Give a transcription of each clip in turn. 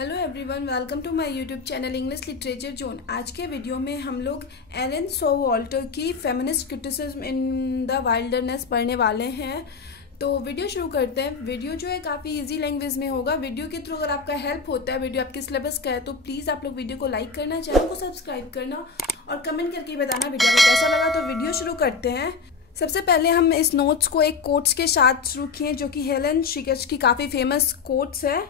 Hello everyone, welcome to my YouTube channel English literature zone. आज के video में हम लोग एलन सोवाल्टर की feminist criticism in the wilderness पढ़ने वाले हैं। तो वीडियो शुरू करते हैं। वीडियो जो है काफ़ी इजी लैंग्वेज में होगा। वीडियो के थ्रू अगर आपका हेल्प होता है, वीडियो आपके सिलेबस का है, तो प्लीज़ आप लोग वीडियो को लाइक करना, चैनल को सब्सक्राइब करना और कमेंट करके बताना वीडियो में कैसा लगा। तो वीडियो शुरू करते हैं। सबसे पहले हम इस नोट्स को एक कोट्स के साथ शुरू किए जो कि हेलन शिकच की काफ़ी फेमस कोट्स है।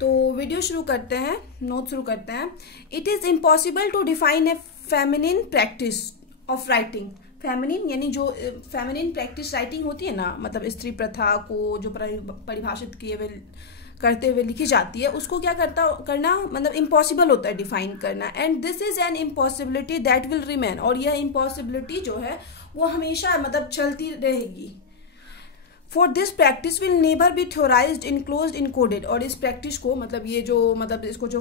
तो वीडियो शुरू करते हैं, नोट शुरू करते हैं। It is impossible to define a feminine practice of writing. Feminine यानी जो फेमिनिन प्रैक्टिस राइटिंग होती है ना, मतलब स्त्री प्रथा को जो परिभाषित किए हुए करते हुए लिखी जाती है, उसको क्या करना मतलब इम्पॉसिबल होता है डिफाइन करना। And this is an impossibility that will remain. और यह इम्पॉसिबिलिटी जो है वो हमेशा मतलब चलती रहेगी। For this practice will never be theorized, enclosed, encoded. और इस प्रैक्टिस को मतलब ये जो मतलब इसको जो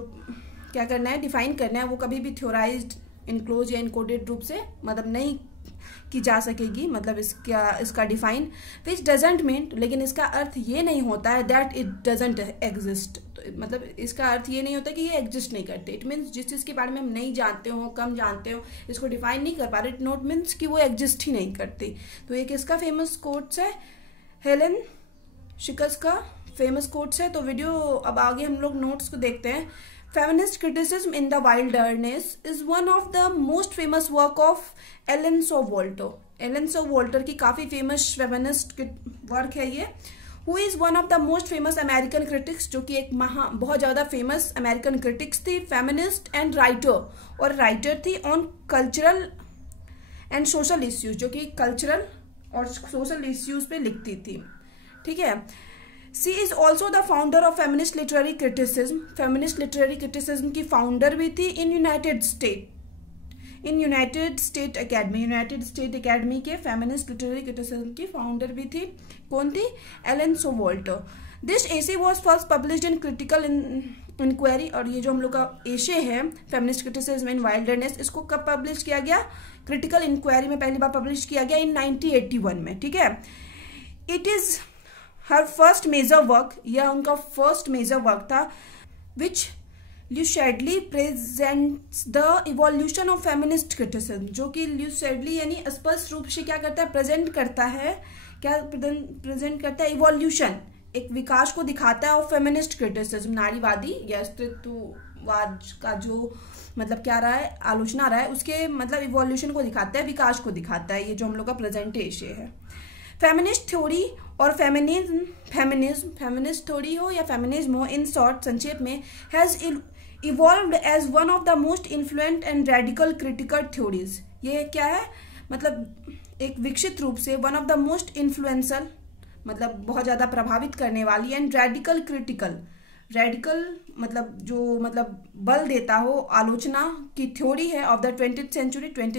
क्या करना है, डिफाइन करना है, वो कभी भी थ्योराइज्ड, इनक्लोज या इनकोडेड रूप से मतलब नहीं की जा सकेगी। मतलब इसका डिफाइन विच डजेंट मीन, लेकिन इसका अर्थ ये नहीं होता है दैट इट डजेंट एग्जिस्ट। तो मतलब इसका अर्थ ये नहीं होता कि ये एग्जिस्ट नहीं करते। इट मीन्स जिस चीज़ के बारे में हम नहीं जानते हो, कम जानते हो, इसको डिफाइन नहीं कर पा रहे, इट नॉट मीन्स कि वो एग्जिस्ट ही नहीं करती। तो एक इसका फेमस कोट्स है, हेलन शिकच का फेमस कोट्स है। तो वीडियो अब आगे हम लोग नोट्स को देखते हैं। Feminist criticism in the wilderness is one of the most famous work of Elaine Showalter. Elaine Showalter की काफी फेमस फेमिनिस्ट वर्क है ये। Who is one of the most famous American critics, जो कि एक बहुत ज्यादा फेमस अमेरिकन क्रिटिक्स थी, फेमिनिस्ट एंड राइटर। और राइटर थी on cultural and social issues, जो कि कल्चरल और सोशल इश्यूज पे लिखती थी। ठीक है। She is also the founder of feminist literary criticism. Feminist literary criticism की फाउंडर भी थी in United State academy. United State academy के फेमिनिस्ट लिटरेरी क्रिटिसिज्म की फाउंडर भी थी। कौन थी? Elaine Showalter. This essay was first published in Critical Inquiry. और ये जो हम लोग का एशे है फेमिनिस्ट क्रिटिसिज्म इन वाइल्डरनेस, इसको कब पब्लिश किया गया? क्रिटिकल इंक्वायरी में पहली बार पब्लिश किया गया इन 1981 में। ठीक है। It is her first major work, यह उनका फर्स्ट मेजर वर्क था, which lucidly presents the evolution of feminist criticism. जो कि ल्यूशेडली यानी स्पष्ट रूप से क्या करता है, प्रेजेंट करता है, क्या प्रेजेंट करता है? इवोल्यूशन, एक विकास को दिखाता है। और फेमिनिस्ट क्रिटिसिज्म नारीवादी या अस्तित्ववाद का जो मतलब क्या रहा है, आलोचना रहा है, उसके मतलब इवोल्यूशन को दिखाता है, विकास को दिखाता है। ये जो हम लोग का प्रेजेंटेशन है। फेमिनिस्ट थ्योरी और फेमिनिज्म, फेमिनिस्ट थ्योरी हो या फेमिनिज्म हो, इन शॉर्ट संक्षेप में, has evolved as one of the most influent and radical critical theories. ये क्या है, मतलब एक विकसित रूप से, one of the most influential मतलब बहुत ज्यादा प्रभावित करने वाली, एंड रेडिकल क्रिटिकल, रेडिकल मतलब जो मतलब बल देता हो आलोचना की थ्योरी है ऑफ द 20th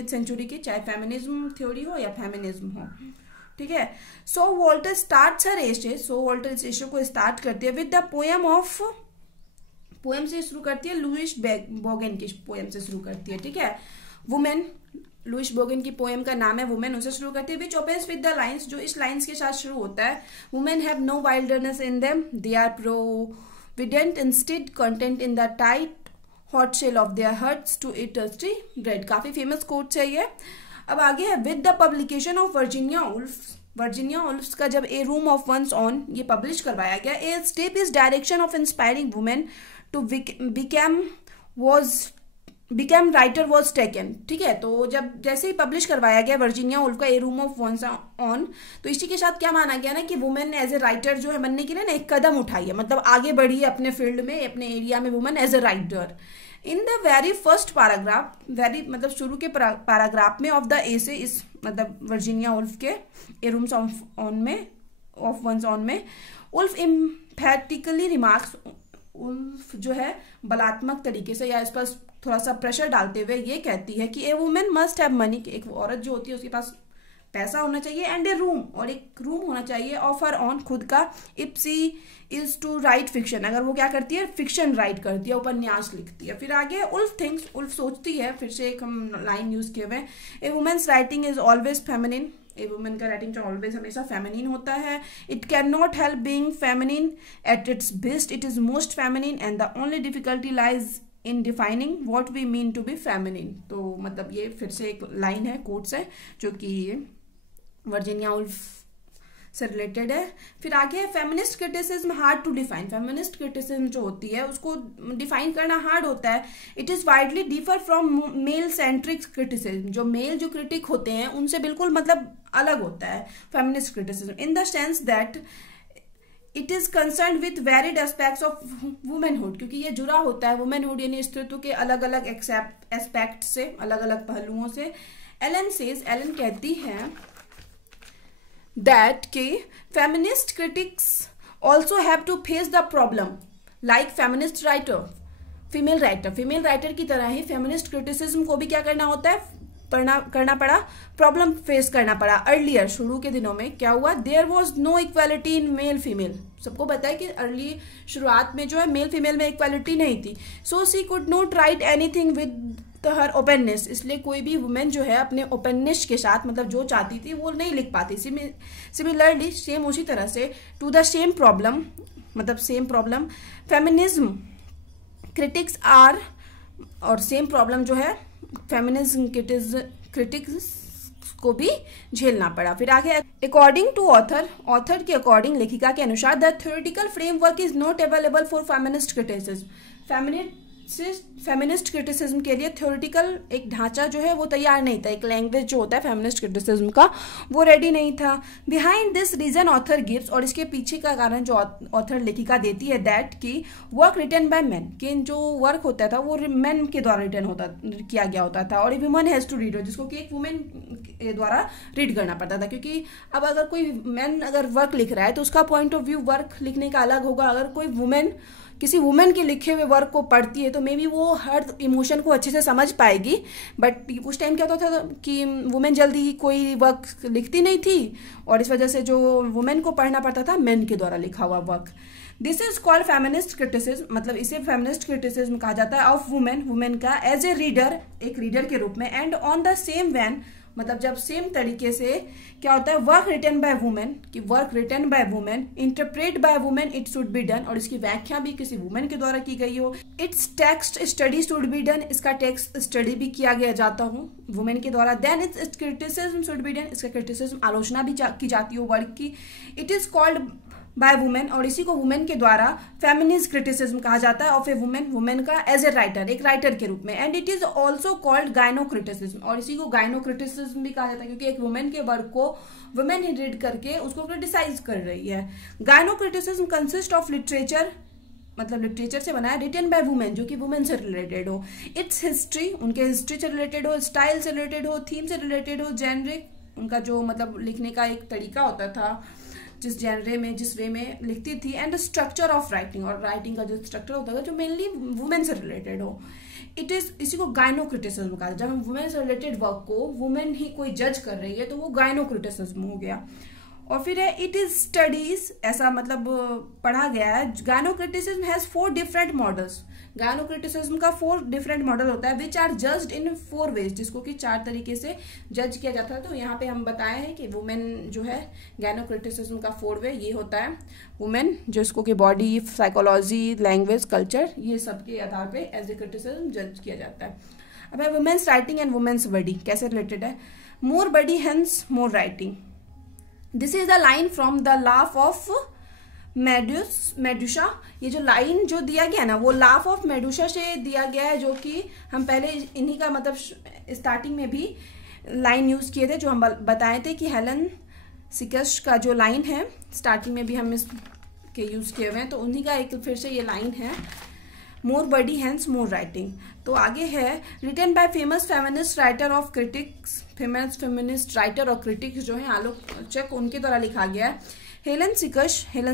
सेंचुरी की, चाहे फेमिनिज्म थ्योरी हो या फेमिनिज्म हो। ठीक है। सोवाल्टर स्टार्ट्स हर एशे, सोवाल्टर इस एशे को स्टार्ट करती है विद द पोएम से शुरू करती है, लुइस बोगन की पोएम से शुरू करती है। ठीक है। वुमेन, लुइस बोगन की पोएम का नाम है वुमेन, उसे शुरू करती है। Which opens with the lines, जो इस लाइन्स के साथ शुरू होता है, women have no wilderness in them, they are provident instead content in the tight hot shell of their hearts to eat tasty bread. काफी फेमस कोट्स है ये। अब आगे है with the publication of Virginia Woolf का जब a room of one's own ये publish करवाया गया, a step is direction of inspiring women to become writer was taken. ठीक है। तो जब जैसे ही पब्लिश करवाया गया वर्जीनिया वुल्फ का ए रूम ऑफ वंस ऑन, तो इसी के साथ क्या माना गया ना कि वुमेन एज ए राइटर जो है बनने के लिए ना एक कदम उठाई है, मतलब आगे बढ़ी है अपने फील्ड में, अपने एरिया में, women as a writer. In the very first paragraph, very मतलब शुरू के पैराग्राफ में ऑफ द एसे, इस मतलब वर्जीनिया वुल्फ के ए रूम्स ऑफ वंस ऑन में, वुल्फ एम्फैटिकली रिमार्क्स, वुल्फ जो है बलात्मक तरीके से या इस पर थोड़ा सा प्रेशर डालते हुए ये कहती है कि ए वुमेन मस्ट हैव मनी, कि एक औरत जो होती है उसके पास पैसा होना चाहिए, एंड ए रूम, और एक रूम होना चाहिए ऑफ हर ऑन, खुद का, if she is to write fiction, अगर वो क्या करती है, फिक्शन राइट करती है, उपन्यास लिखती है। फिर आगे उल्फ थिंग्स, उल्फ सोचती है, फिर से एक हम लाइन यूज किए हुए, a women's writing is always feminine, a women का राइटिंग टोन ऑलवेज हमेशा फेमिनिन होता है. It can not help being feminine at its best. It is most feminine and the only difficulty lies in defining what we mean to be feminine. तो मतलब ये फिर से एक लाइन है, कोट्स है, जो कि वर्जीनिया वुल्फ से रिलेटेड है. फिर आगे है feminist criticism hard to define. Feminist criticism जो होती है उसको डिफाइन करना हार्ड होता है. It is widely differ from male centric criticism. जो मेल जो क्रिटिक होते हैं उनसे बिल्कुल मतलब अलग होता है feminist criticism, in the sense that it is concern with varied aspects of womanhood. क्योंकि ये जुड़ा होता है वुमेनहुड यानी स्त्रीत्व के अलग अलग एस्पेक्ट से, अलग अलग पहलुओं से. एलन कहती है that कि feminist critics also have to face the problem like feminist writer, female writer की तरह ही feminist criticism को भी क्या करना होता है, करना पड़ा, प्रॉब्लम फेस करना पड़ा. अर्लियर शुरू के दिनों में क्या हुआ, there was no equality in male female. सबको पता है कि अर्ली शुरुआत में जो है मेल फीमेल में इक्वालिटी नहीं थी. So she could not write anything with her openness. इसलिए कोई भी वुमेन जो है अपने ओपननेस के साथ मतलब जो चाहती थी वो नहीं लिख पाती. सिमिलरली सेम उसी तरह से टू द सेम प्रॉब्लम, मतलब same problem feminism critics are, और सेम प्रॉब्लम जो है फेमिनिज्म क्रिटिक्स को भी झेलना पड़ा. फिर आगे अकॉर्डिंग टू ऑथर के अकॉर्डिंग, लेखिका के अनुसार, the theoretical framework is not available for feminist criticism. Feminist criticism के लिए थ्योरेटिकल एक ढांचा जो है वो तैयार नहीं था. एक लैंग्वेज जो होता है फेमिनिस्ट क्रिटिसिज्म का वो रेडी नहीं था. Behind this reason author gives, और इसके पीछे का कारण जो ऑथर लेखिका देती है, दैट की वर्क रिटन बाय मैन, कि जो वर्क होता था वो मैन के द्वारा किया गया होता था. और वुमन हैज टू रीड, जिसको कि एक वुमेन द्वारा रीड करना पड़ता था. क्योंकि अब अगर कोई मैन अगर वर्क लिख रहा है तो उसका पॉइंट ऑफ व्यू वर्क लिखने का अलग होगा. अगर कोई वुमेन किसी वुमेन के लिखे हुए वर्क को पढ़ती है तो मे बी वो हर इमोशन को अच्छे से समझ पाएगी. बट उस टाइम क्या होता था कि वुमेन जल्दी कोई वर्क लिखती नहीं थी, और इस वजह से जो वुमेन को पढ़ना पड़ता था मैन के द्वारा लिखा हुआ work. This is called feminist criticism, मतलब इसे फेमिनिस्ट क्रिटिसिज्म कहा जाता है ऑफ वुमेन का एज ए रीडर, एक रीडर के रूप में. And on the same vein, मतलब जब सेम तरीके से क्या होता है, वर्क रिटन बाय वुमेन, कि work written by women, interpret by women, it should be done, और इसकी व्याख्या भी किसी वुमेन के द्वारा की गई हो. It's text study should be done, इसका टेक्स्ट स्टडी भी किया गया जाता हो वुमेन के द्वारा. Then it's criticism should be done, इसका क्रिटिसिज्म आलोचना भी की जाती हो वर्क की. It is called by women, और इसी को वुमेन के द्वारा फेमिनिस्ट क्रिटिसिज्म कहा जाता है ऑफ ए वुमेन का एज ए राइटर, एक राइटर के रूप में. And it is also called गायनो क्रिटिसिज्म, और इसी को गायनो क्रिटिसिज्म भी कहा जाता है क्योंकि एक वुमेन के वर्क को वुमेन ही रीड करके उसको क्रिटिसाइज कर रही है. गायनो क्रिटिसिज्म कंसिस्ट ऑफ लिटरेचर, मतलब लिटरेचर से बना है, रिटन बाय वुमेन, जो कि वुमेन से रिलेटेड हो. इट्स हिस्ट्री, उनके हिस्ट्री से रिलेटेड हो, स्टाइल से रिलेटेड हो, थीम से रिलेटेड हो, जेनरिक, उनका जो मतलब लिखने का एक तरीका होता था, जिस जेनरे में जिस वे में लिखती थी. एंड स्ट्रक्चर ऑफ राइटिंग, और राइटिंग का जो स्ट्रक्चर होता है जो मेनली वुमेन से रिलेटेड हो. इट इज, इसी को गायनो क्रिटिसिज्म कहा. जब हम वुमेन से रिलेटेड वर्क को वुमेन ही कोई जज कर रही है तो वो गायनो क्रिटिसिज्म हो गया. और फिर है इट इज स्टडीज, ऐसा मतलब पढ़ा गया है. Gynocriticism has 4 different models. Gynocriticism का 4 डिफरेंट मॉडल होता है, which are judged in 4 ways, जिसको कि 4 तरीके से जज किया जाता है. तो यहाँ पे हम बताए हैं कि वुमेन जो है गायनो क्रिटिसिज्म का 4 वे ये होता है. वुमेन जिसको कि बॉडी, साइकोलॉजी, लैंग्वेज, कल्चर, ये सब के आधार पे एज ए क्रिटिसिज्म जज किया जाता है. अब है women's writing and women's body, कैसे रिलेटेड है. More body hence more writing. This is the line from the laugh of Medusa. ये जो लाइन जो दिया गया ना वो लाफ ऑफ मेडुसा से दिया गया है, जो कि हम पहले इन्हीं का मतलब स्टार्टिंग में भी लाइन यूज किए थे, जो हम बताए थे कि हेलन सिकस का जो लाइन है स्टार्टिंग में भी हम इसके यूज किए हुए हैं. तो उन्हीं का एक फिर से ये लाइन है, more body hence more writing. तो आगे है written by famous feminist writer of critics. Famous feminist writer और क्रिटिक्स जो है आलोचक, उनके द्वारा लिखा गया है. हेलन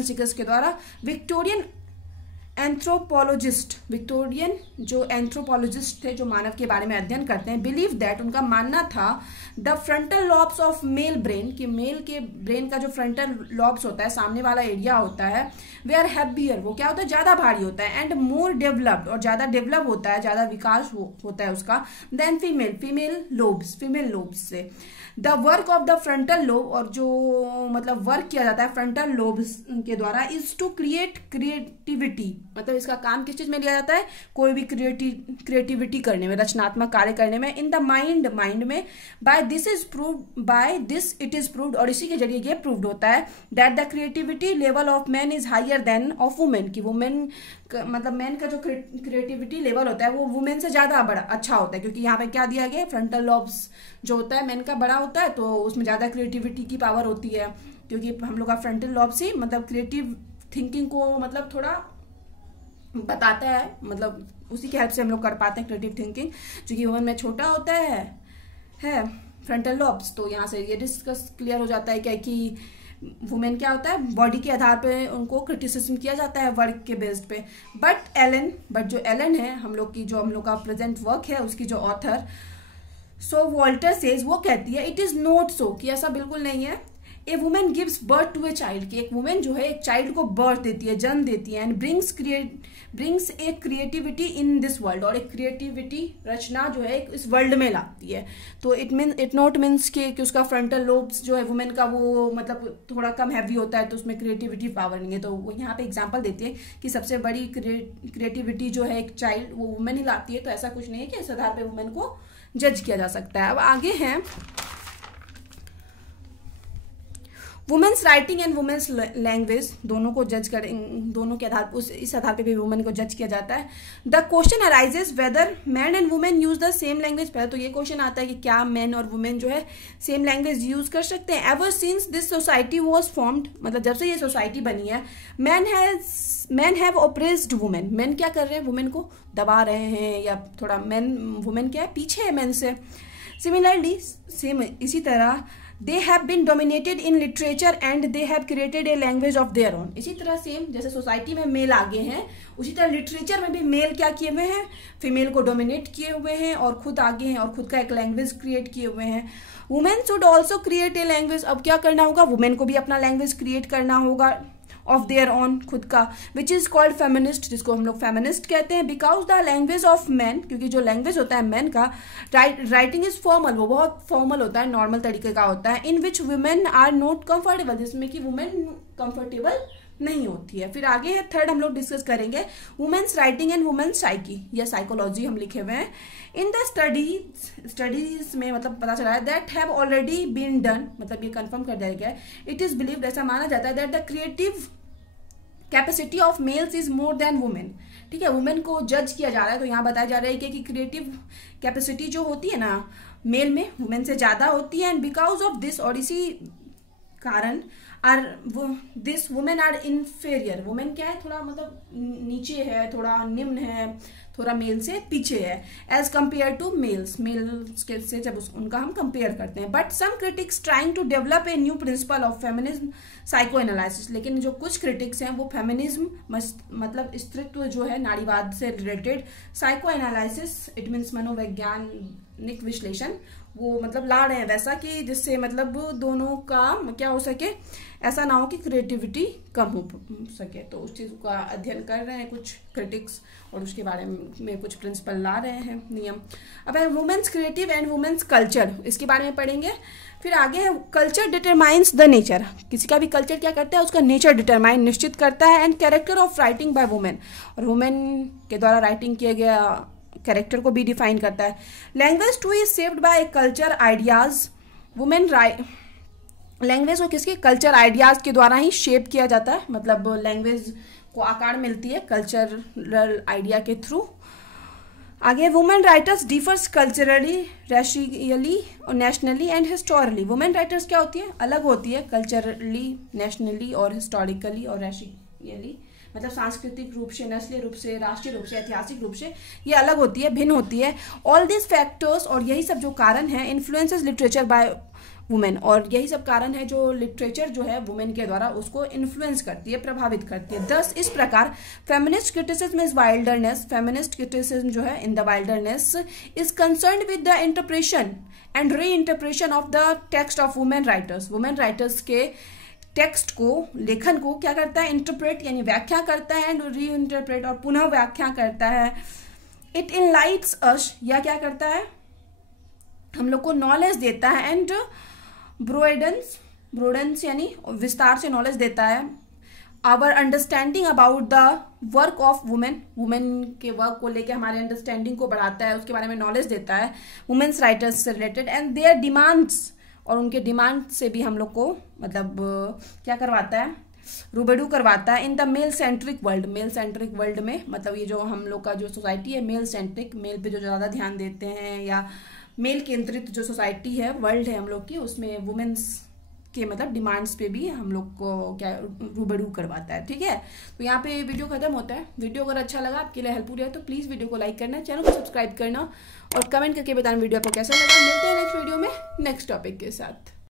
सिकस के द्वारा विक्टोरियन एंथ्रोपोलॉजिस्ट, विक्टोरियन जो एंथ्रोपोलॉजिस्ट थे, जो मानव के बारे में अध्ययन करते हैं, बिलीव दैट, उनका मानना था, the frontal lobes of male brain, कि मेल के ब्रेन का जो फ्रंटल लॉब्स होता है, सामने वाला एरिया होता है, वे आर हैवियर, वो क्या होता है, ज्यादा भारी होता है, एंड मोर डेवलप्ड, और ज्यादा डेवलप होता है, ज्यादा विकास होता है उसका, देन फीमेल लोब्स से। The work of the frontal lobe, और जो मतलब वर्क किया जाता है फ्रंटल लोब्स के द्वारा, इज टू क्रिएट क्रिएटिविटी, मतलब इसका काम किस चीज में लिया जाता है, कोई भी क्रिएटिविटी करने में, रचनात्मक कार्य करने में, इन द माइंड में, by this it is proved, और इसी के जरिए ये प्रूव्ड होता है, that the creativity level of man is higher than of women, कि वुमेन मतलब मैन का जो क्रिएटिविटी लेवल होता है वो वुमेन से ज्यादा बड़ा अच्छा होता है, क्योंकि यहाँ पे क्या दिया गया, फ्रंटल लॉब्स जो होता है मैन का बड़ा होता है, तो उसमें ज्यादा क्रिएटिविटी की पावर होती है, क्योंकि हम लोग का फ्रंटल लॉब्स ही मतलब क्रिएटिव थिंकिंग को मतलब थोड़ा बताता है, मतलब उसी की हेल्प से हम लोग कर पाते हैं क्रिएटिव थिंकिंग, जो कि वुमेन में छोटा होता है फ्रंटल लॉब्स। तो यहाँ से ये डिस्कस क्लियर हो जाता है क्या कि वुमेन क्या होता है, बॉडी के आधार पे उनको क्रिटिसिज्म किया जाता है वर्क के बेस्ड पे, बट जो एलन है हम लोग का प्रेजेंट वर्क है, उसकी जो ऑथर सो वॉल्टर सेज, वो कहती है, इट इज नॉट सो, कि ऐसा बिल्कुल नहीं है, a women gives birth to a child, कि एक वुमेन जो है एक चाइल्ड को बर्थ देती है, जन्म देती है, and brings A creativity in this world, और एक क्रिएटिविटी रचना जो है इस वर्ल्ड में लाती है। तो इट नॉट मीन्स कि उसका फ्रंटल लोब्स जो है वुमेन का वो मतलब थोड़ा कम हैवी होता है, तो उसमें क्रिएटिविटी पावर नहीं है। तो वो यहाँ पे एग्जांपल देती है कि सबसे बड़ी क्रिएटिविटी जो है एक चाइल्ड वो वुमेन ही लाती है, तो ऐसा कुछ नहीं है कि इस आधार पे वुमेन को जज किया जा सकता है। अब आगे हैं women's writing and women's language, दोनों को जज करें, दोनों के आधार इस आधार पे भी वुमेन को जज किया जाता है। The question arises whether man and women use the same language, पहले तो ये क्वेश्चन आता है कि क्या मैन और वुमेन जो है सेम लैंग्वेज यूज कर सकते हैं। Ever since this society was formed, मतलब जब से ये सोसाइटी बनी है, man have oppressed women, man क्या कर रहे हैं, वुमेन को दबा रहे हैं, या थोड़ा वुमेन क्या है, पीछे है मैन से। सिमिलरली सेम इसी तरह they have been dominated in literature and they have created a language of their own, इसी तरह सेम जैसे सोसाइटी में मेल आगे हैं, उसी तरह लिटरेचर में भी मेल क्या किए हुए हैं, फीमेल को डोमिनेट किए हुए हैं और खुद आगे हैं और खुद का एक लैंग्वेज क्रिएट किए हुए हैं। Women should also create a language, अब क्या करना होगा, वुमेन को भी अपना लैंग्वेज क्रिएट करना होगा ऑफ देयर ऑन, खुद का, विच इज कॉल्ड फेमिनिस्ट, जिसको हम लोग फेमिनिस्ट कहते हैं। Because the language of man, क्योंकि जो लैंग्वेज होता है मैन का, राइटिंग इज फॉर्मल, वो बहुत फॉर्मल होता है, नॉर्मल तरीके का होता है, in which women are not comfortable, जिसमें कि वुमेन कंफर्टेबल नहीं होती है। फिर आगे है थर्ड, हम लोग डिस्कस करेंगे women's writing and women's psyche, या साइकोलॉजी हम लिखे हुए हैं। इन द स्टडीज में मतलब पता चला है that have already been done, मतलब ये कंफर्म कर दिया गया है, इट इज बिलीव्ड, ऐसा माना जाता है, that the creative capacity of males is more than women, ठीक है, वुमेन को जज किया जा रहा है, तो यहाँ बताया जा रहा है कि क्रिएटिव कैपेसिटी जो होती है ना मेल में, वुमेन से ज्यादा होती है। एंड बिकॉज ऑफ दिस, और इसी कारण this women are inferior, women क्या है, थोड़ा मतलब नीचे है, थोड़ा निम्न है, थोड़ा मेल से पीछे है, एज कंपेयर टू मेल्स से जब उनका हम कंपेयर करते हैं। But some critics trying to develop a new principle of feminism psychoanalysis, लेकिन जो कुछ क्रिटिक्स हैं वो फेमिनिज्म मतलब स्त्रीत्व जो है नारीवाद से related, psycho analysis it means मनोवैज्ञानिक विश्लेषण, वो मतलब ला रहे हैं वैसा कि जिससे मतलब दोनों का क्या हो सके, ऐसा ना हो कि क्रिएटिविटी कम हो सके, तो उस चीज का अध्ययन कर रहे हैं कुछ क्रिटिक्स और उसके बारे में कुछ प्रिंसिपल ला रहे हैं नियम। अब है women's creative and women's culture, इसके बारे में पढ़ेंगे। फिर आगे है कल्चर डिटरमाइंस द नेचर, किसी का भी कल्चर क्या करता है, उसका नेचर डिटरमाइन निश्चित करता है। And character of writing by women, और वुमेन के द्वारा राइटिंग किया गया कैरेक्टर को भी डिफाइन करता है। Language two is shaped by culture ideas, women language को किसके, कल्चर आइडियाज के द्वारा ही शेप किया जाता है, मतलब लैंग्वेज को आकार मिलती है कल्चरल आइडिया के थ्रू। आगे women writers differs culturally, racially और nationally and historically, women writers क्या होती है, अलग होती है कल्चरली, नेशनली और हिस्टोरिकली और रेशियली, मतलब सांस्कृतिक रूप से, नस्लीय रूप से, राष्ट्रीय रूप से, ऐतिहासिक रूप से ये अलग होती है, भिन्न होती है। ऑल दिस फैक्टर्स, और यही सब जो कारण है, इन्फ्लुएंसेस लिटरेचर बाय वुमेन, और यही सब कारण है जो लिटरेचर जो है वुमेन के द्वारा उसको इन्फ्लुएंस करती है, प्रभावित करती है। दस इस प्रकार feminist criticism is wilderness, feminist criticism जो है in the wilderness is concerned with the interpretation and reinterpretation of the text of women writers. Women writers के टेक्स्ट को, लेखन को क्या करता है, इंटरप्रेट यानी व्याख्या करता है, एंड री इंटरप्रेट और पुनः व्याख्या करता है। इट इनलाइट्स अस, या क्या करता है, हम लोग को नॉलेज देता है, एंड ब्रोडेंस यानी विस्तार से नॉलेज देता है। Our understanding about the work of women, women के वर्क को लेके हमारे अंडरस्टैंडिंग को बढ़ाता है, उसके बारे में नॉलेज देता है वुमेन्स राइटर्स से रिलेटेड, एंड देयर डिमांड्स, और उनके डिमांड से भी हम लोग को मतलब क्या करवाता है, रूबरू करवाता है। In the male centric world, male centric world में मतलब ये जो हम लोग का जो सोसाइटी है मेल सेंट्रिक, मेल पे जो ज़्यादा ध्यान देते हैं या मेल केंद्रित जो सोसाइटी है, वर्ल्ड है हम लोग की, उसमें वुमेन्स के मतलब डिमांड्स पे भी हम लोग को क्या रूबरू करवाता है। ठीक है, तो यहाँ पे वीडियो खत्म होता है। वीडियो अगर अच्छा लगा, आपके लिए हेल्पफुल है, तो प्लीज़ वीडियो को लाइक करना, चैनल को सब्सक्राइब करना और कमेंट करके बताना वीडियो आपको कैसा लगा। मिलते हैं नेक्स्ट वीडियो में नेक्स्ट टॉपिक के साथ।